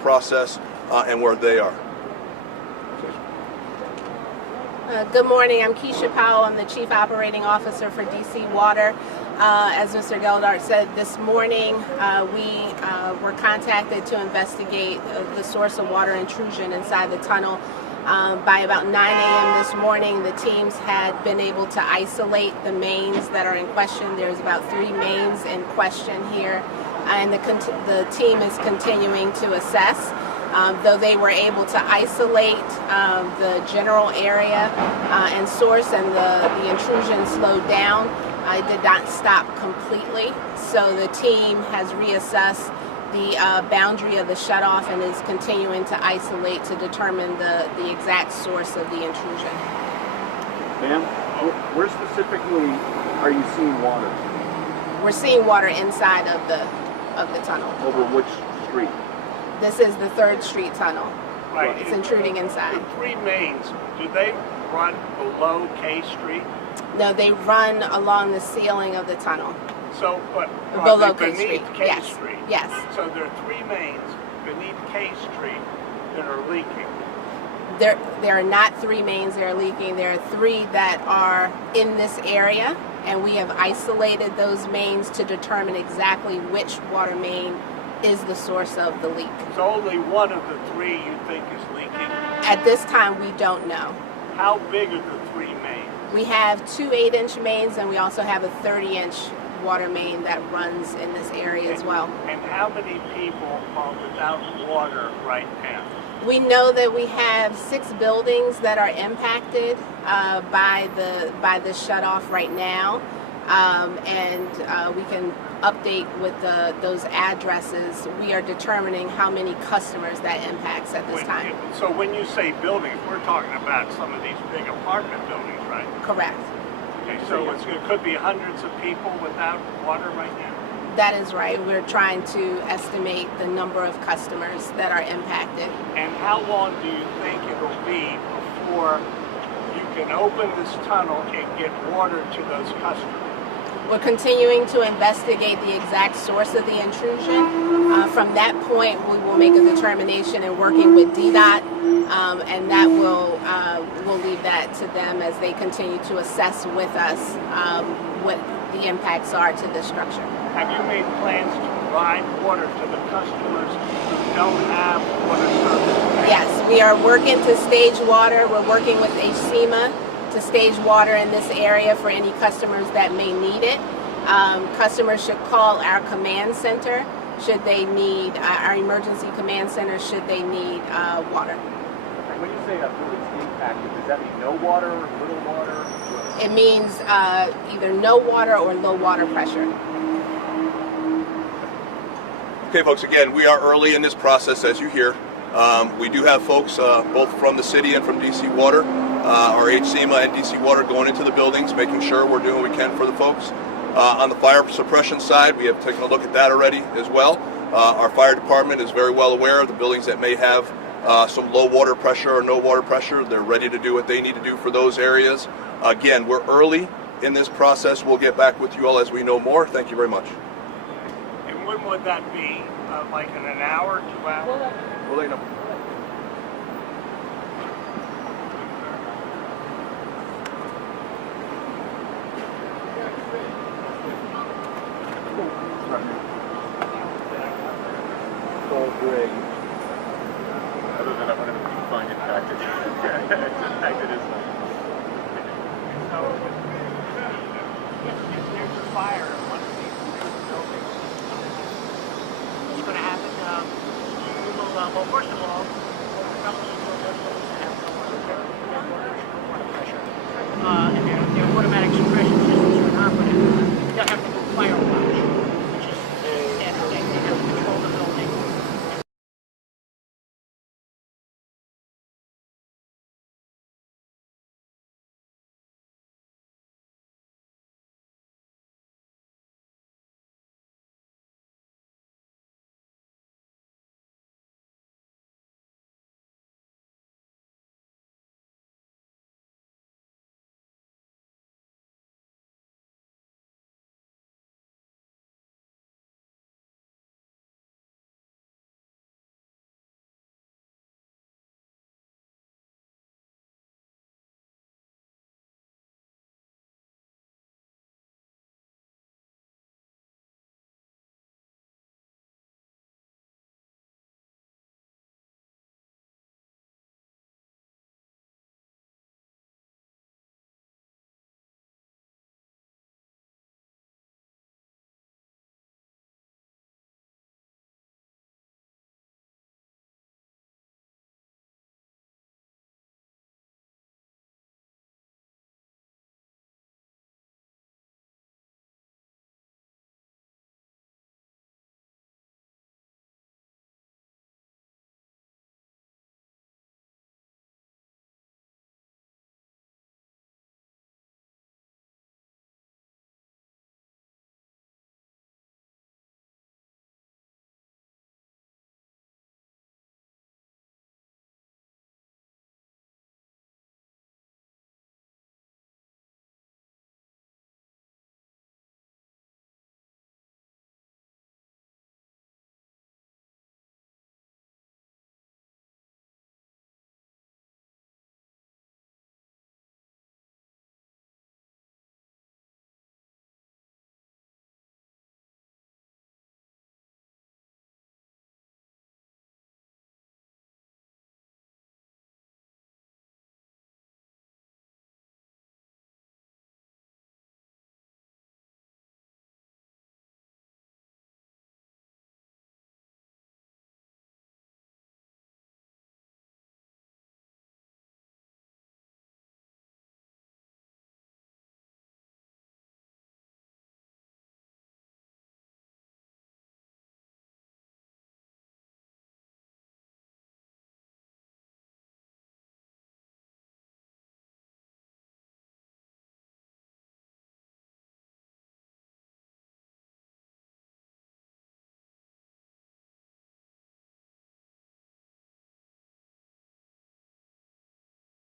process and where they are. Good morning. I'm Keisha Powell. I'm the Chief Operating Officer for DC Water. As Mr. Geldart said, this morning we were contacted to investigate the source of water intrusion inside the tunnel. By about 9 a.m. this morning, the teams had been able to isolate the mains that are in question. There's about 3 mains in question here, and the team is continuing to assess. Though they were able to isolate the general area and source, and the intrusion slowed down, it did not stop completely. So the team has reassessed the boundary of the shutoff and is continuing to isolate to determine the exact source of the intrusion. Ma'am, where specifically are you seeing water? We're seeing water inside of the tunnel. Over which street? This is the 3rd Street tunnel. Right. It's intruding inside. The 3 mains, do they run below K Street? No, they run along the ceiling of the tunnel. So, but Below K beneath Street. K Yes. Street? Yes. So there are 3 mains beneath K Street that are leaking. There are not 3 mains that are leaking. There are 3 that are in this area, and we have isolated those mains to determine exactly which water main is the source of the leak. So only one of the 3 you think is leaking? At this time, we don't know. How big are the 3 mains? We have 2 8-inch mains, and we also have a 30-inch water main that runs in this area as well. And how many people are without water right now? We know that we have 6 buildings that are impacted by the shutoff right now, and we can update with those addresses. We are determining how many customers that impacts at this time. So when you say buildings, we're talking about some of these big apartment buildings, right? Correct. Okay, so it could be hundreds of people without water right now? That is right. We're trying to estimate the number of customers that are impacted. And how long do you think it'll be before you can open this tunnel and get water to those customers? We're continuing to investigate the exact source of the intrusion. From that point, we will make a determination in working with DDOT, and that we'll leave that to them as they continue to assess with us what the impacts are to the structure. Have you made plans to provide water to the customers who don't have water service? Yes, we are working to stage water. We're working with HSEMA to stage water in this area for any customers that may need it. Customers should call our command center should they need, our emergency command center should they need water. When you say a building's impacted, does that mean no water, little water? It means either no water or low water pressure. Okay, folks, again, we are early in this process, as you hear. We do have folks both from the city and from DC Water, our HSEMA and DC Water going into the buildings, making sure we're doing what we can for the folks. On the fire suppression side, we have taken a look at that already as well. Our fire department is very well aware of the buildings that may have some low water pressure or no water pressure. They're ready to do what they need to do for those areas. Again, we're early in this process. We'll get back with you all as we know more. Thank you very much. And when would that be? Like in an hour, 2 hours? We'll let you know. Greg. Other than I'm going to be fine impacted. It's impacted as well. So, if there's a fire in one of these buildings, what's going to happen? Well, first of all, the company will have some water pressure. And their automatic suppression systems are not going to have to go fire.